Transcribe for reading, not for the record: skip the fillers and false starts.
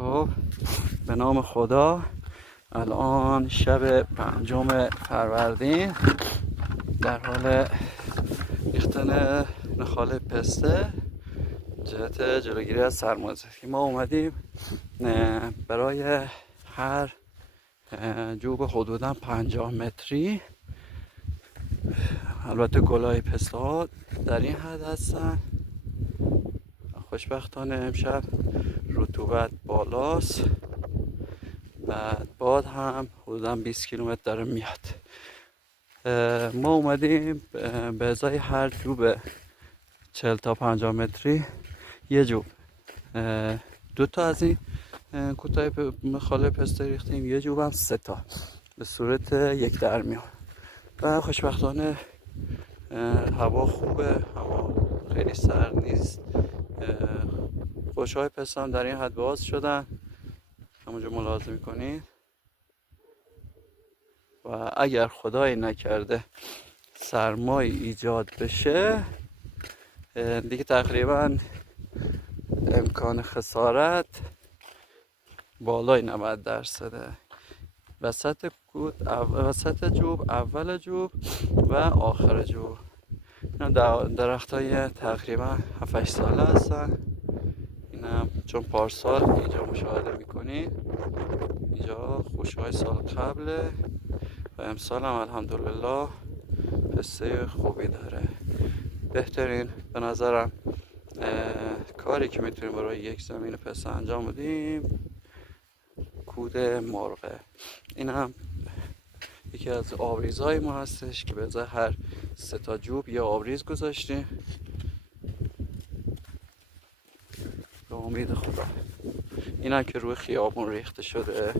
خب به نام خدا، الان شب 5 فروردین در حال ریختن نخاله پسته جهت جلوگیری از سرمازدگی. ما اومدیم برای هر جوب حدودا 50 متری، البته گلای پسته ها در این حد هستن. خوشبختانه امشب رطوبت بالاست، بعد باد هم حدودا 20 کیلومتر داره میاد. ما اومدیم به ازای هر جوب 40 تا 50 متری یه جوب 2 تا از این کوتاه خاله پسته ریختیم، یه جوب هم 3 تا به صورت یک درمیان. و خوشبختانه هوا خوبه، هوا خیلی سرد نیست. خوشهای پسته هم در این حد باز شدن همونجا ملاحظه میکنید. و اگر خدای نکرده سرمای ایجاد بشه دیگه تقریبا امکان خسارت بالای 90%. وسط جوب، اول جوب و آخر جوب. درخت های تقریبا 7-8 ساله هستن. اینم چون پارسال اینجا مشاهده میکنید، اینجا خوشهای سال قبله و امسال هم الحمدلله پسته خوبی داره. بهترین به نظرم کاری که میتونیم برای یک زمین پسته انجام بدیم کود مرغه. این هم یکی از آبریزهای ما هستش که به ازای هر 3 تا جوب یا آبریز گذاشتیم به امید خدا. این هم که روی خیابون ریخته شده.